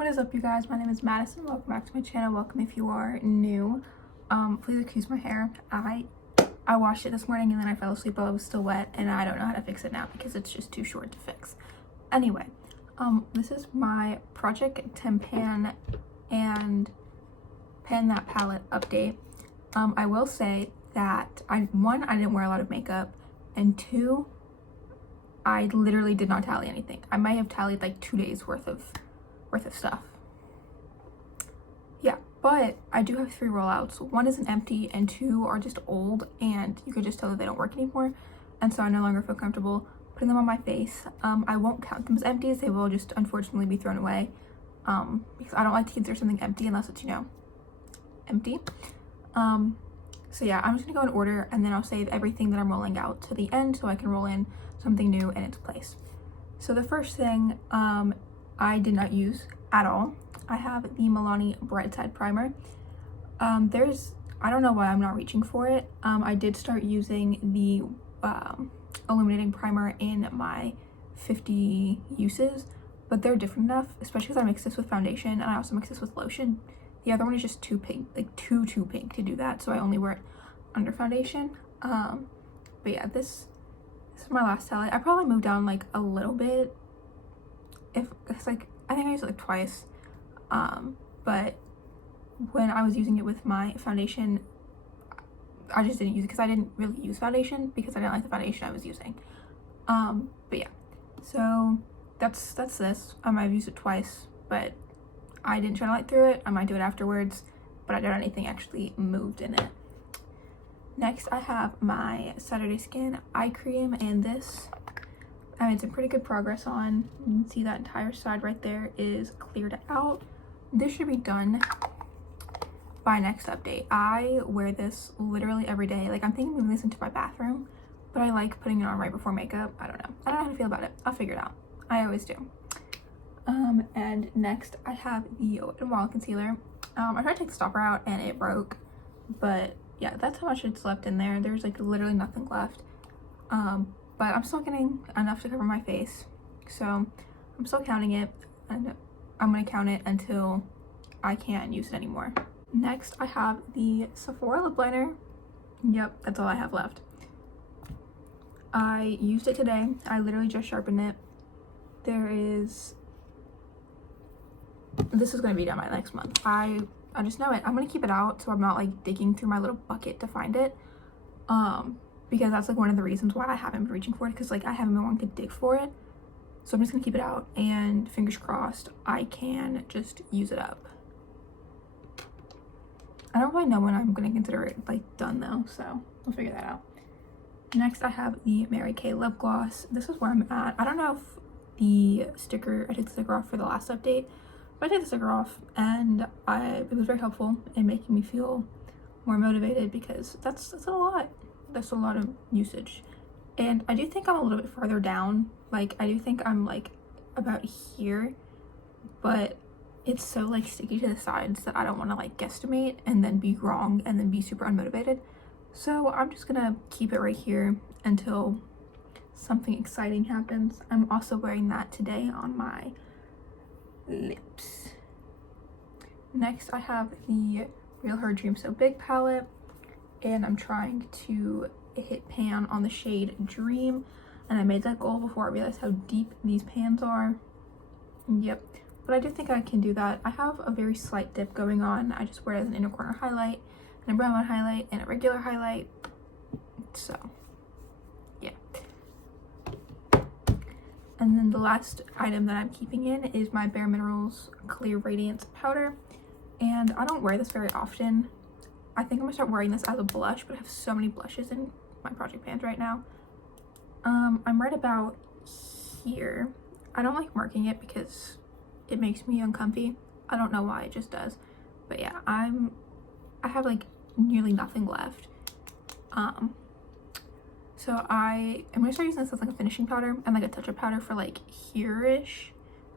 What is up, you guys? My name is Madison. Welcome back to my channel. Welcome if you are new. Please excuse my hair. I washed it this morning and then I fell asleep while it was still wet, and I don't know how to fix it now because it's just too short to fix. Anyway, this is my Project Pan and Pan That Palette update. I will say that I didn't wear a lot of makeup, and two, I literally did not tally anything. I might have tallied like 2 days worth of stuff. Yeah, but I do have 3 rollouts. 1 isn't empty and 2 are just old, and you could just tell that they don't work anymore, and so I no longer feel comfortable putting them on my face. I won't count them as empties. They will just unfortunately be thrown away, because I don't like to consider something empty unless it's, empty. So yeah, I'm just gonna go in order, and then I'll save everything that I'm rolling out to the end so I can roll in something new in its place. So the first thing I did not use at all, I have the Milani Bright Side Primer. I don't know why I'm not reaching for it. I did start using the illuminating primer in my 50 uses, but they're different enough, especially because I mix this with foundation and I also mix this with lotion. The other one is just too pink, like too pink to do that, so I only wear it under foundation. But yeah, this is my last tally. I probably moved down like a little bit. If it's like, I think I used it like twice, but when I was using it with my foundation, I just didn't use it because I didn't really use foundation because I didn't like the foundation I was using. But yeah, so that's this. I've used it twice, but I didn't shine a light through it. I might do it afterwards, but I don't have anything actually moved in it. Next, I have my Saturday Skin eye cream, and this I made some pretty good progress on. You can see that entire side right there is cleared out. This should be done by next update. I wear this literally every day. Like, I'm thinking of moving this into my bathroom, but I like putting it on right before makeup. I don't know how to feel about it. I'll figure it out. I always do. And next I have the Wet n Wild concealer. I tried to take the stopper out and it broke, but yeah, that's how much it's left in there. There's like literally nothing left. But I'm still getting enough to cover my face, so I'm still counting it, and I'm gonna count it until I can't use it anymore. Next, I have the Sephora lip liner. Yep, that's all I have left. I used it today. I literally just sharpened it. This is gonna be done by next month. I just know it. I'm gonna keep it out so I'm not like digging through my little bucket to find it. Because that's like one of the reasons why I haven't been reaching for it, because like I haven't been wanting to dig for it. So I'm just gonna keep it out, and fingers crossed I can just use it up. I don't really know when I'm gonna consider it like done though, so we'll figure that out. Next, I have the Mary Kay lip gloss. This is where I'm at. I don't know if I took the sticker off for the last update, but I took the sticker off, and it was very helpful in making me feel more motivated, because that's a lot. That's a lot of usage, and I do think I'm a little bit farther down. Like, I do think I'm like about here, but it's so like sticky to the sides that I don't want to like guesstimate and then be wrong and then be super unmotivated. So I'm just gonna keep it right here until something exciting happens. I'm also wearing that today on my lips. Next, I have the Real Her Dream So Big palette, and I'm trying to hit pan on the shade Dream, and I made that goal before I realized how deep these pans are. Yep, but I do think I can do that. I have a very slight dip going on. I just wear it as an inner corner highlight and a brown one highlight and a regular highlight, so yeah. And then the last item that I'm keeping in is my Bare Minerals Clear Radiance powder, and I don't wear this very often. I think I'm gonna start wearing this as a blush, but I have so many blushes in my project pans right now. I'm right about here. I don't like marking it because it makes me uncomfy. I don't know why, it just does. But yeah, I have like nearly nothing left. So I'm gonna start using this as like a finishing powder and like a touch-up powder for like here-ish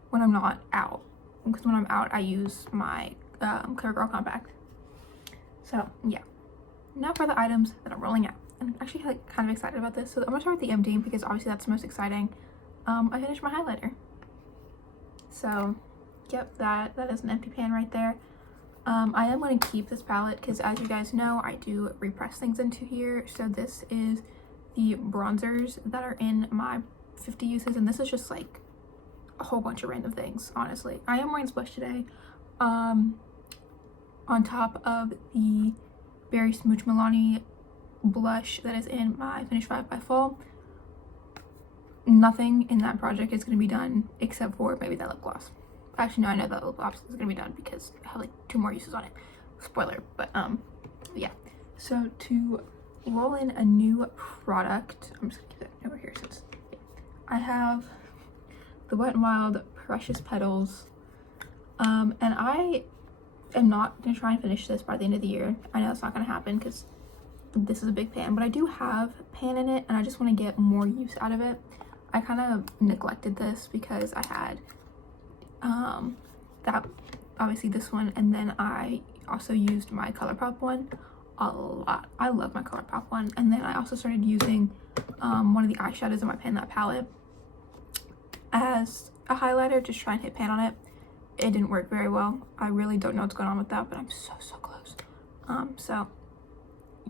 when I'm not out. Because when I'm out, I use my CoverGirl Compact. So yeah, now for the items that I'm rolling out. I'm actually like kind of excited about this. So I'm gonna start with the emptying because obviously that's the most exciting. I finished my highlighter. So yep, that is an empty pan right there. I am going to keep this palette because, as you guys know, I do repress things into here. So this is the bronzers that are in my 50 uses, and this is just like a whole bunch of random things, honestly. I am wearing this blush today on top of the Berry Smooch Milani blush that is in my Finish 5 by Fall. Nothing in that project is going to be done except for maybe that lip gloss. Actually, no, I know that lip gloss is going to be done because I have like 2 more uses on it. Spoiler, but yeah. So to roll in a new product, I'm just going to keep that over here since I have the Wet n Wild Precious Petals. And I am not going to try and finish this by the end of the year. I know it's not going to happen because this is a big pan, but I do have pan in it and I just want to get more use out of it. I kind of neglected this because I had that, obviously this one, and then I also used my ColourPop one a lot. I love my ColourPop one. And then I also started using one of the eyeshadows in my Pan That palette as a highlighter, just try and hit pan on it. It didn't work very well. I really don't know what's going on with that, but I'm so close. So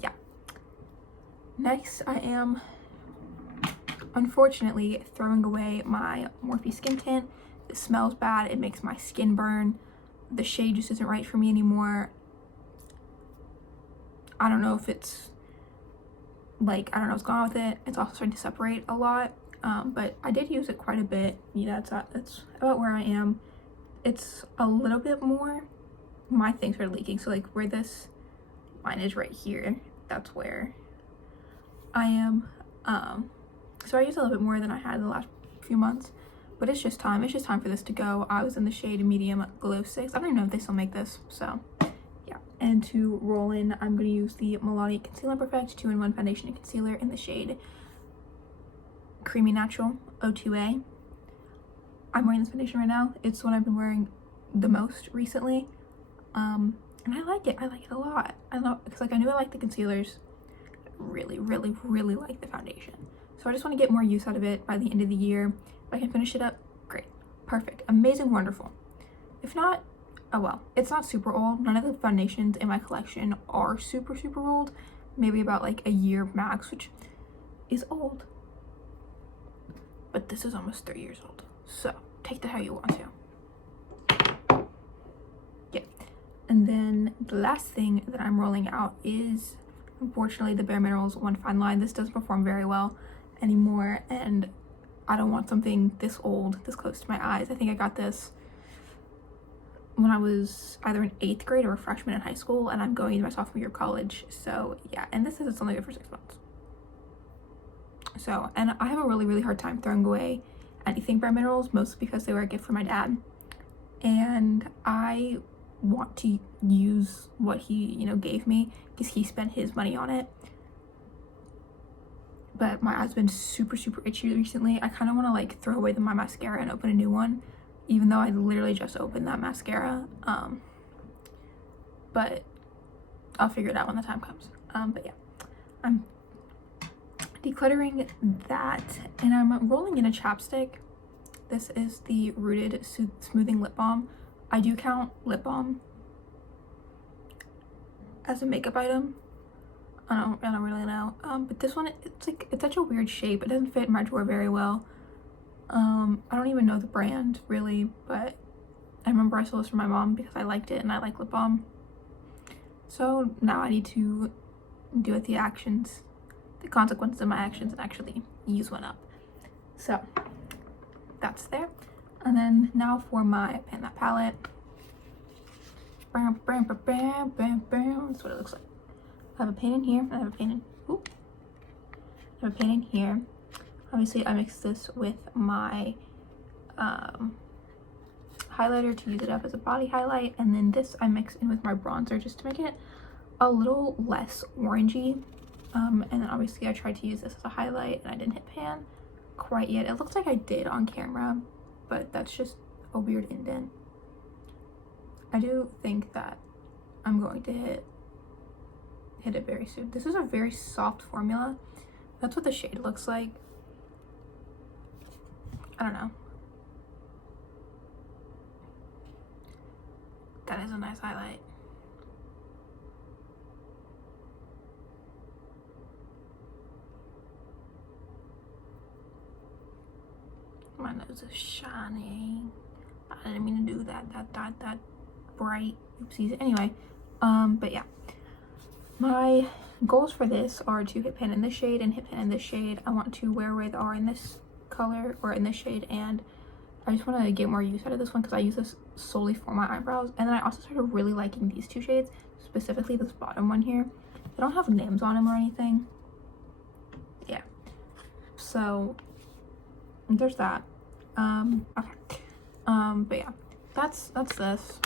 yeah. Next, I am unfortunately throwing away my Morphe skin tint. It smells bad, it makes my skin burn. The shade just isn't right for me anymore. I don't know if it's like, I don't know what's going on with it. It's also starting to separate a lot, but I did use it quite a bit. Yeah, that's about where I am. It's a little bit more, my things are leaking, so like where this line is right here, that's where I am. So I used a little bit more than I had in the last few months, but it's just time for this to go. I was in the shade Medium Glow 6. I don't even know if they still make this, so yeah. And to roll in, I'm going to use the Milani Conceal and Perfect 2-in-1 foundation and concealer in the shade Creamy Natural 02A. I'm wearing this foundation right now. It's the one I've been wearing the most recently, and I like it a lot. I love, because like I knew I liked the concealers, really like the foundation, so I just want to get more use out of it by the end of the year. If I can finish it up, great, perfect, amazing, wonderful. If not, oh well. It's not super old. None of the foundations in my collection are super old, maybe about like a year max, which is old, but this is almost 3 years old, so take that how you want to. Yeah. And then the last thing that I'm rolling out is, unfortunately, the Bare Minerals One Fine Line. This doesn't perform very well anymore, and I don't want something this old, this close to my eyes. I think I got this when I was either in 8th grade or a freshman in high school, and I'm going into my sophomore year of college. So yeah, and this is, it's only good for 6 months. So, and I have a really hard time throwing away anything Bare Minerals, mostly because they were a gift from my dad, and I want to use what he, you know, gave me because he spent his money on it. But my eye's been super itchy recently. I kind of want to like throw away my mascara and open a new one, even though I literally just opened that mascara. But I'll figure it out when the time comes. But yeah, I'm decluttering that, and I'm rolling in a chapstick. This is the Rooted Smoothing Lip Balm. I do count lip balm as a makeup item. I don't really know. But this one, it's such a weird shape. It doesn't fit in my drawer very well. I don't even know the brand really, but I remember I stole this from my mom because I liked it and I like lip balm. So now I need to do it, the consequences of my actions, and actually use one up. So that's there. And then now for my Pan That palette. That's what it looks like. I have a pan in here. I have a pan in here. Obviously, I mixed this with my highlighter to use it up as a body highlight, and then this I mixed in with my bronzer just to make it a little less orangey. And then obviously I tried to use this as a highlight, and I didn't hit pan quite yet. It looks like I did on camera, but that's just a weird indent. I do think that I'm going to hit it very soon. This is a very soft formula. That's what the shade looks like. I don't know. That is a nice highlight. My nose is shining. I didn't mean to do that bright. Oopsies. Anyway, but yeah. My goals for this are to hit pan in this shade and hit pan in this shade. I want to wear where they are in this color or in this shade, and I just want to get more use out of this one because I use this solely for my eyebrows. And then I also started really liking these two shades, specifically this bottom one here. They don't have names on them or anything. Yeah. So there's that. Okay. But yeah, that's this.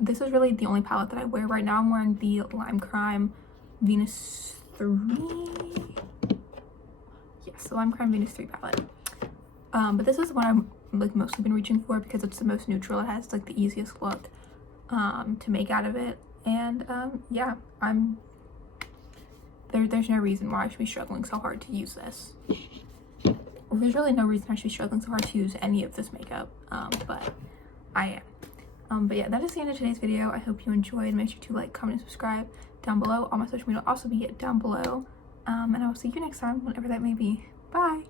This is really the only palette that I wear right now. I'm wearing the Lime Crime Venus 3. Yes, the Lime Crime Venus 3 palette. But this is what I'm like mostly been reaching for because it's the most neutral. It has like the easiest look to make out of it. And yeah, there's no reason why I should be struggling so hard to use this. Well, there's really no reason I should be struggling so hard to use any of this makeup, but I am. But yeah, that is the end of today's video. I hope you enjoyed. Make sure to like, comment, and subscribe down below. All my social media will also be down below. And I will see you next time, whenever that may be. Bye!